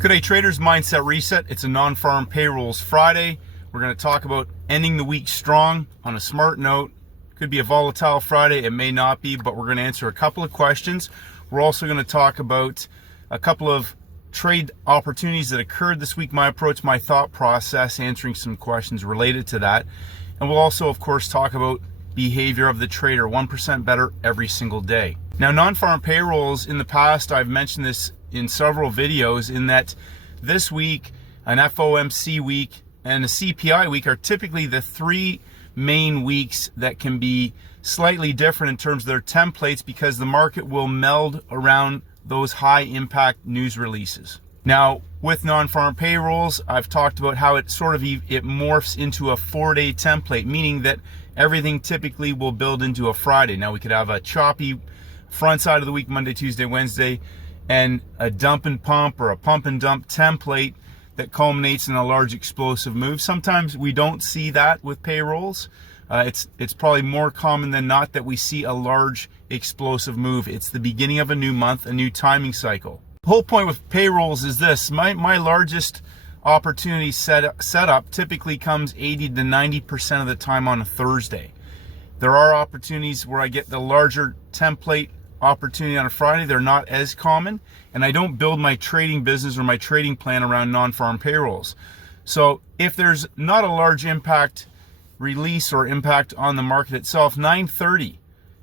Good day, traders. Mindset Reset. It's a non-farm payrolls Friday. We're going to talk about ending the week strong on a smart note. Could be a volatile Friday. It may not be, but we're going to answer a couple of questions. We're also going to talk about a couple of trade opportunities that occurred this week, my approach, my thought process, answering some questions related to that. And we'll also, of course, talk about behavior of the trader, 1% better every single day. Now, non-farm payrolls, in the past, I've mentioned this in several videos, in that this week, an FOMC week and a CPI week are typically the three main weeks that can be slightly different in terms of their templates, because the market will meld around those high impact news releases. Now, with non-farm payrolls, I've talked about how it morphs into a 4-day template, meaning that everything typically will build into a Friday. Now, we could have a choppy front side of the week, Monday, Tuesday, Wednesday, and a dump and pump or a pump and dump template that culminates in a large explosive move. Sometimes we don't see that with payrolls. It's probably more common than not that we see a large explosive move. It's the beginning of a new month, a new timing cycle. The whole point with payrolls is this: my largest opportunity setup typically comes 80 to 90% of the time on a Thursday. There are opportunities where I get the larger template opportunity on a Friday. They're not as common, and I don't build my trading business or my trading plan around non-farm payrolls. So if there's not a large impact release or impact on the market itself, 9:30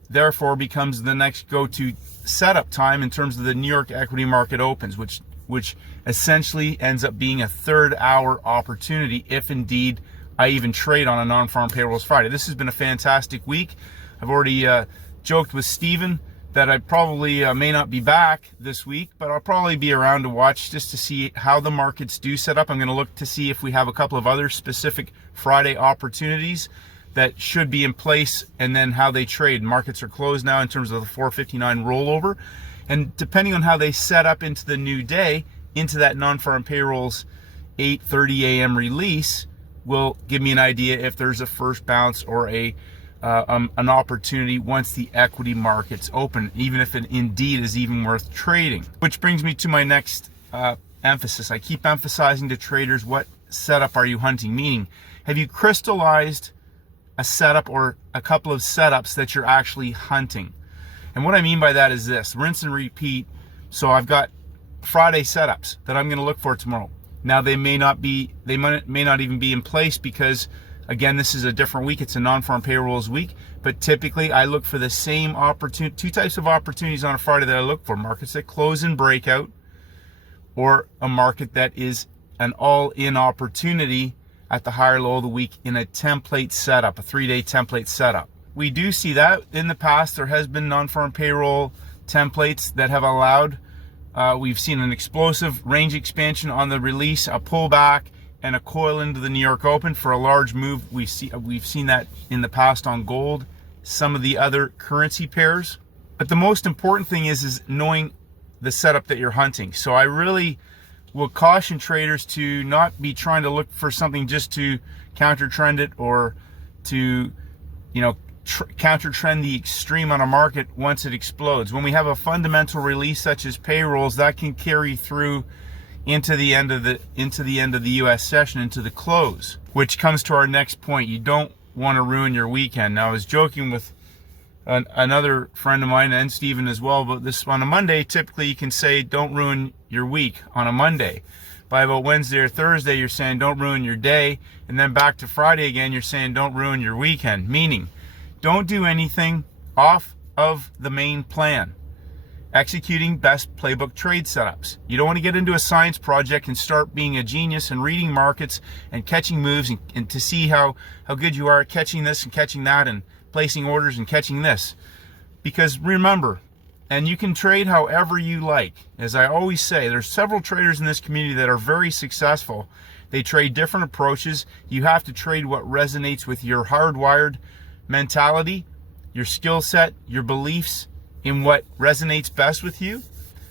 therefore becomes the next go-to setup time in terms of the New York equity market opens, which essentially ends up being a third-hour opportunity if indeed I even trade on a non-farm payrolls Friday. This has been a fantastic week. I've already joked with Steven that I probably may not be back this week, but I'll probably be around to watch just to see how the markets do set up. I'm going to look to see if we have a couple of other specific Friday opportunities that should be in place, and then how they trade. Markets are closed now in terms of the 459 rollover, and depending on how they set up into the new day, into that non-farm payrolls 8:30 a.m. release, will give me an idea if there's a first bounce or an opportunity once the equity markets open, even if it indeed is even worth trading. Which brings me to my next emphasis. I keep emphasizing to traders, what setup are you hunting? Meaning, have you crystallized a setup or a couple of setups that you're actually hunting? And what I mean by that is this: rinse and repeat. So I've got Friday setups that I'm going to look for tomorrow. Now, they may not even be in place, because again, this is a different week. It's a non-farm payrolls week, but typically I look for the same opportunity, two types of opportunities on a Friday that I look for: markets that close in breakout, or a market that is an all-in opportunity at the higher low of the week in a template setup, a 3-day template setup. We do see that in the past. There has been non-farm payroll templates that have allowed, we've seen an explosive range expansion on the release, a pullback, and a coil into the New York Open for a large move. We've seen that in the past on gold, some of the other currency pairs. But the most important thing is knowing the setup that you're hunting. So I really will caution traders to not be trying to look for something just to counter trend it, or to counter trend the extreme on a market once it explodes. When we have a fundamental release such as payrolls, that can carry through into the end of the US session, into the close, which comes to our next point. You don't want to ruin your weekend. Now, I was joking with another friend of mine, and Steven as well, but this on a Monday, typically you can say don't ruin your week on a Monday. By about Wednesday or Thursday, you're saying don't ruin your day, and then back to Friday again, you're saying don't ruin your weekend, meaning don't do anything off of the main plan. Executing best playbook trade setups. You don't want to get into a science project and start being a genius and reading markets and catching moves and to see how good you are at catching this and catching that and placing orders and catching this. Because remember, and you can trade however you like. As I always say, there's several traders in this community that are very successful. They trade different approaches. You have to trade what resonates with your hardwired mentality, your skill set, your beliefs, in what resonates best with you.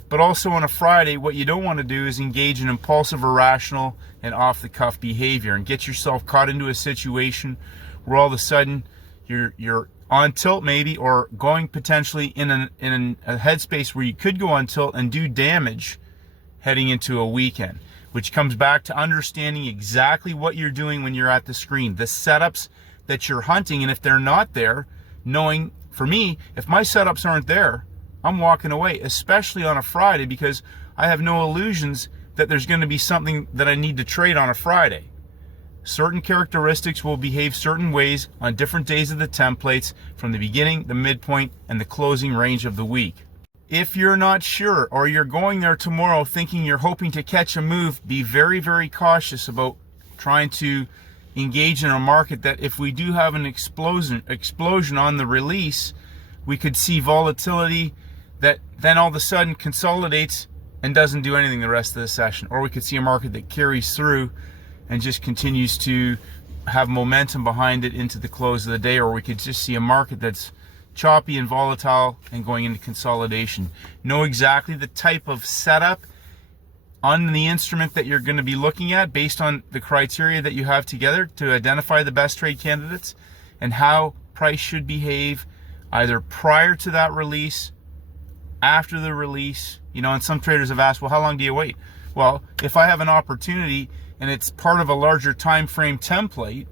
But also on a Friday, what you don't want to do is engage in impulsive, irrational, and off-the-cuff behavior and get yourself caught into a situation where all of a sudden you're on tilt maybe, or going potentially in a headspace where you could go on tilt and do damage, heading into a weekend, which comes back to understanding exactly what you're doing when you're at the screen, the setups that you're hunting. And if they're not there, knowing, for me, if my setups aren't there, I'm walking away, especially on a Friday, because I have no illusions that there's going to be something that I need to trade on a Friday. Certain characteristics will behave certain ways on different days of the templates from the beginning, the midpoint, and the closing range of the week. If you're not sure, or you're going there tomorrow thinking you're hoping to catch a move, be very, very cautious about trying to engage in a market that, if we do have an explosion on the release, we could see volatility that then all of a sudden consolidates and doesn't do anything the rest of the session. Or we could see a market that carries through and just continues to have momentum behind it into the close of the day. Or we could just see a market that's choppy and volatile and going into consolidation. Know exactly the type of setup on the instrument that you're going to be looking at based on the criteria that you have together to identify the best trade candidates, and how price should behave either prior to that release, after the release. You know, and some traders have asked, well, how long do you wait? Well, if I have an opportunity and it's part of a larger time frame template,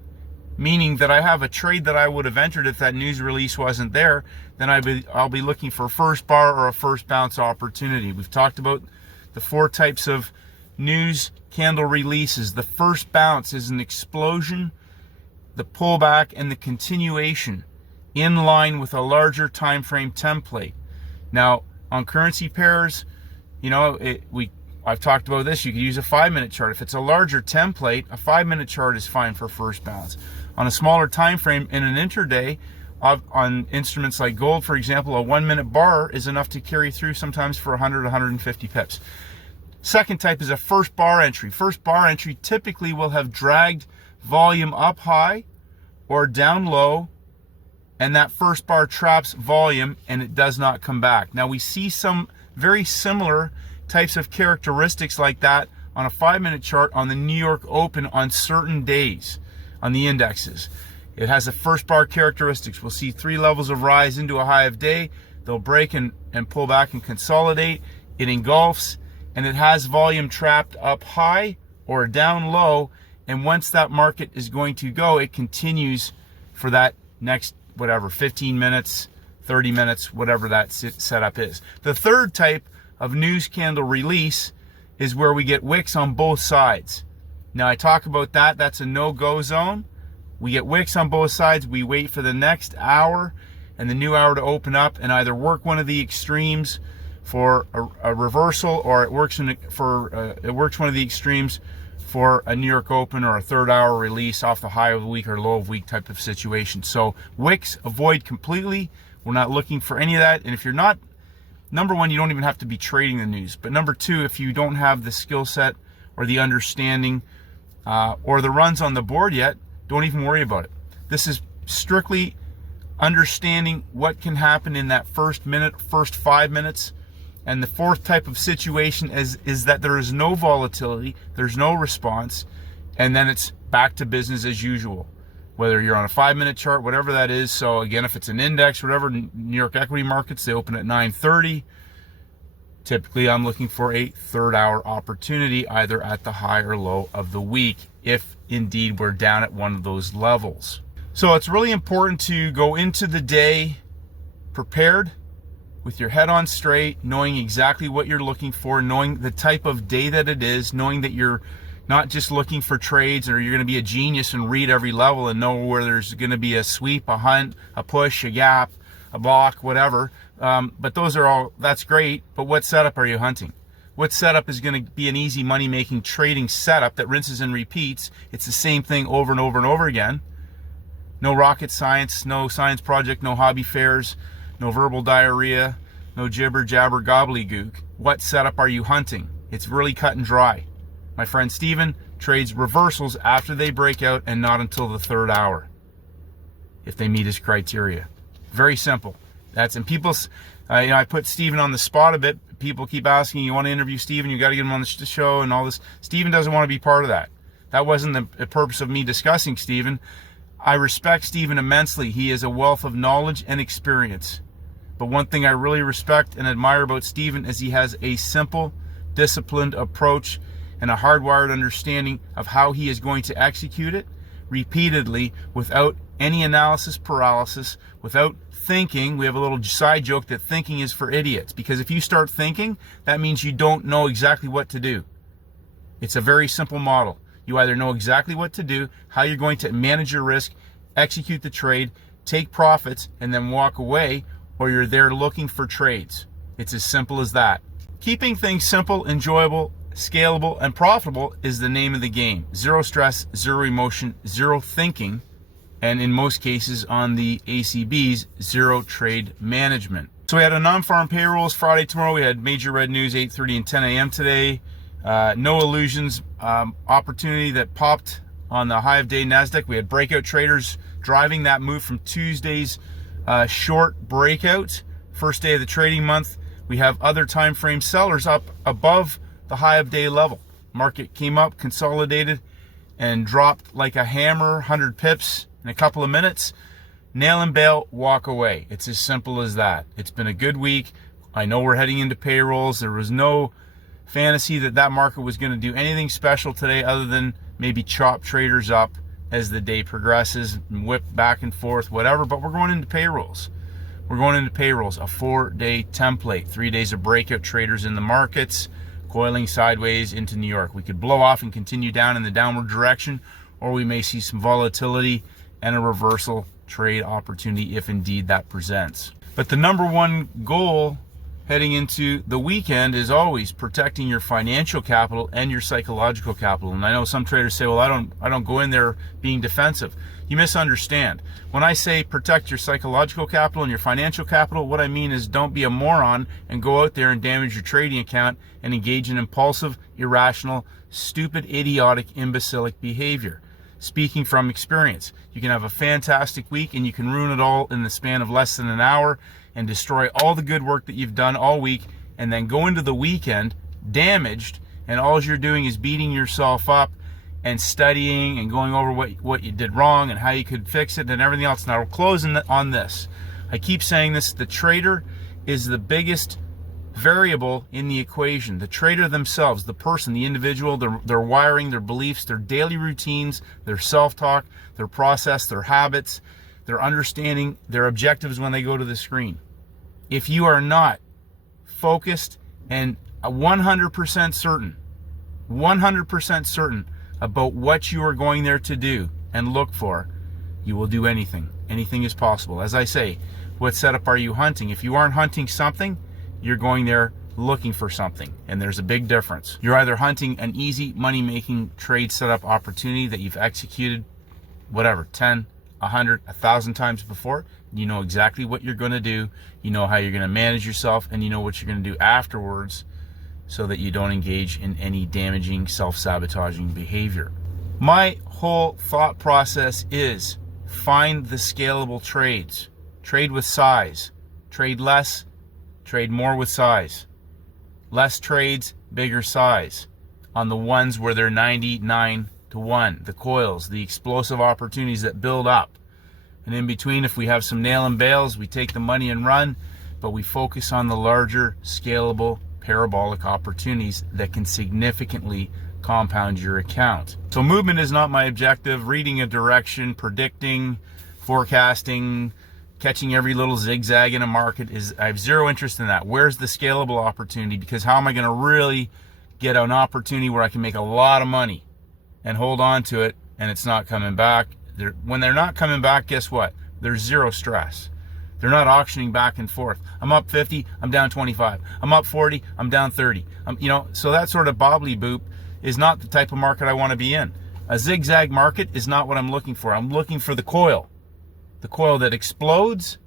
meaning that I have a trade that I would have entered if that news release wasn't there, then I'll be looking for a first bar or a first bounce opportunity. We've talked about the 4 types of news candle releases. The first bounce is an explosion, the pullback, and the continuation in line with a larger time frame template. Now, on currency pairs, you know, I've talked about this. You could use a 5-minute chart. If it's a larger template, a 5-minute chart is fine for first bounce. On a smaller time frame in an intraday, on instruments like gold, for example, a 1-minute bar is enough to carry through sometimes for 100, 150 pips. Second type is a first bar entry. First bar entry typically will have dragged volume up high or down low, and that first bar traps volume and it does not come back. Now, we see some very similar types of characteristics like that on a 5-minute chart on the New York Open on certain days on the indexes. It has the first bar characteristics. We'll see 3 levels of rise into a high of day. They'll break and pull back and consolidate. It engulfs, and it has volume trapped up high or down low. And once that market is going to go, it continues for that next, whatever, 15 minutes, 30 minutes, whatever that setup is. The third type of news candle release is where we get wicks on both sides. Now, I talk about that. That's a no-go zone. We get wicks on both sides. We wait for the next hour and the new hour to open up and either work one of the extremes for a reversal, or it works one of the extremes for a New York Open or a 3rd hour release off the high of the week or low of week type of situation. So wicks, avoid completely. We're not looking for any of that. And if you're not, number one, you don't even have to be trading the news. But number two, if you don't have the skill set or the understanding or the runs on the board yet, don't even worry about it. This is strictly understanding what can happen in that first minute, first 5 minutes. And the fourth type of situation is that there is no volatility, there's no response, and then it's back to business as usual. Whether you're on a 5-minute chart, whatever that is. So again, if it's an index, whatever, New York equity markets, they open at 9:30. Typically, I'm looking for a 3rd hour opportunity, either at the high or low of the week, if indeed we're down at one of those levels. So it's really important to go into the day prepared, with your head on straight, knowing exactly what you're looking for, knowing the type of day that it is, knowing that you're not just looking for trades, or you're going to be a genius and read every level and know where there's going to be a sweep, a hunt, a push, a gap, a block, whatever. But those are all, that's great, but what setup are you hunting? What setup is going to be an easy money-making trading setup that rinses and repeats? It's the same thing over and over and over again. No rocket science, no science project, no hobby fairs, no verbal diarrhea, no jibber jabber gobbledygook. What setup are you hunting? It's really cut and dry. My friend Steven trades reversals after they break out and not until the 3rd hour, if they meet his criteria. Very simple. And people, I put Steven on the spot a bit. People keep asking, you want to interview Steven? You got to get him on the show and all this. Steven doesn't want to be part of that. That wasn't the purpose of me discussing Steven. I respect Steven immensely. He is a wealth of knowledge and experience. But one thing I really respect and admire about Steven is he has a simple disciplined approach and a hardwired understanding of how he is going to execute it repeatedly without any analysis paralysis, without thinking. We have a little side joke that thinking is for idiots, because if you start thinking, that means you don't know exactly what to do. It's a very simple model. You either know exactly what to do, how you're going to manage your risk, execute the trade, take profits, and then walk away, or you're there looking for trades. It's as simple as that. Keeping things simple, enjoyable, scalable, and profitable is the name of the game. Zero stress, zero emotion, zero thinking, and in most cases on the ACBs, zero trade management. So we had a non-farm payrolls Friday. Tomorrow we had major red news, 8:30 and 10 a.m. today. No illusions opportunity that popped on the high of day NASDAQ. We had breakout traders driving that move from Tuesday's short breakout, first day of the trading month. We have other time frame sellers up above the high of day level. Market came up, consolidated, and dropped like a hammer, 100 pips in a couple of minutes. Nail and bail, walk away. It's as simple as that. It's been a good week. I know we're heading into payrolls. There was no fantasy that that market was going to do anything special today other than maybe chop traders up as the day progresses and whip back and forth, whatever. But we're going into payrolls. We're going into payrolls, a 4-day template, 3 days of breakout traders in the markets, coiling sideways into New York. We could blow off and continue down in the downward direction, or we may see some volatility and a reversal trade opportunity if indeed that presents. But the number one goal heading into the weekend is always protecting your financial capital and your psychological capital. And I know some traders say, well, I don't go in there being defensive. You misunderstand. When I say protect your psychological capital and your financial capital, what I mean is don't be a moron and go out there and damage your trading account and engage in impulsive, irrational, stupid, idiotic, imbecilic behavior. Speaking from experience, you can have a fantastic week and you can ruin it all in the span of less than an hour and destroy all the good work that you've done all week, and then go into the weekend damaged, and all you're doing is beating yourself up and studying and going over what you did wrong and how you could fix it and everything else. Now, we'll close on this. I keep saying this, the trader is the biggest variable in the equation. The trader themselves, the person, the individual, their wiring, their beliefs, their daily routines, their self-talk, their process, their habits, their understanding, their objectives when they go to the screen. If you are not focused and 100% certain about what you are going there to do and look for, you will do anything. Anything is possible. As I say, what setup are you hunting? If you aren't hunting something, you're going there looking for something, and there's a big difference. You're either hunting an easy money-making trade setup opportunity that you've executed, whatever, 10, 100, 1,000 times before. You know exactly what you're going to do. You know how you're going to manage yourself, and you know what you're going to do afterwards so that you don't engage in any damaging, self-sabotaging behavior. My whole thought process is find the scalable trades. Trade with size. Trade less, trade more with size. Less trades, bigger size. On the ones where they're 99 to 1, the coils, the explosive opportunities that build up. And in between, if we have some nail and bails, we take the money and run, but we focus on the larger, scalable, parabolic opportunities that can significantly compound your account. So movement is not my objective. Reading a direction, predicting, forecasting, catching every little zigzag in a market, I have zero interest in that. Where's the scalable opportunity? Because how am I going to really get an opportunity where I can make a lot of money and hold on to it and it's not coming back? When they're not coming back, guess what? There's zero stress. They're not auctioning back and forth. I'm up 50, I'm down 25. I'm up 40, I'm down 30. So that sort of bobbly boop is not the type of market I want to be in. A zigzag market is not what I'm looking for. I'm looking for the coil that explodes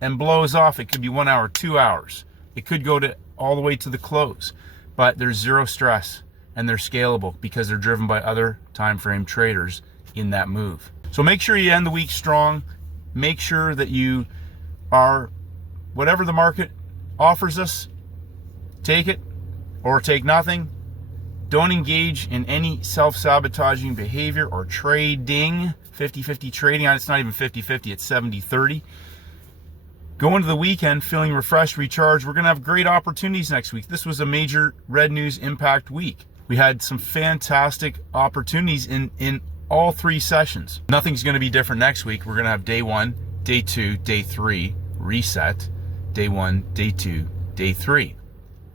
and blows off. It could be 1 hour, 2 hours. It could go all the way to the close, but there's zero stress and they're scalable because they're driven by other time frame traders in that move. So make sure you end the week strong. Make sure that you are, whatever the market offers us, take it or take nothing. Don't engage in any self-sabotaging behavior or trading, 50-50 trading. It's not even 50-50, it's 70-30. Go into the weekend feeling refreshed, recharged. We're going to have great opportunities next week. This was a major red news impact week. We had some fantastic opportunities in all 3 sessions. Nothing's going to be different next week. We're going to have day 1, day 2, day 3, reset, day 1, day 2, day 3.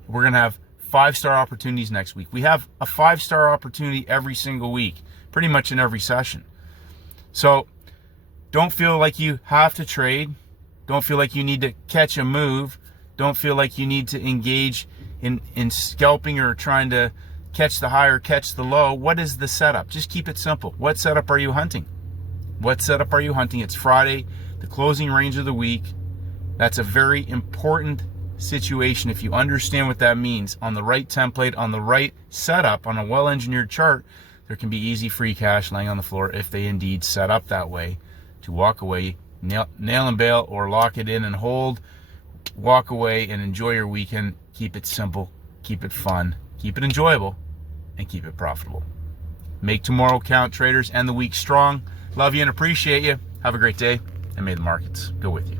We're going to have 5-star opportunities next week. We have a 5-star opportunity every single week, pretty much in every session. So don't feel like you have to trade. Don't feel like you need to catch a move. Don't feel like you need to engage in scalping or trying to catch the high or catch the low. What is the setup? Just keep it simple. What setup are you hunting? What setup are you hunting? It's Friday, the closing range of the week. That's a very important situation. If you understand what that means, on the right template, on the right setup, on a well-engineered chart, there can be easy free cash laying on the floor if they indeed set up that way to walk away, nail and bail, or lock it in and hold, walk away and enjoy your weekend. Keep it simple, keep it fun, keep it enjoyable, and keep it profitable. Make tomorrow count, traders, and the week strong. Love you and appreciate you. Have a great day, and may the markets go with you.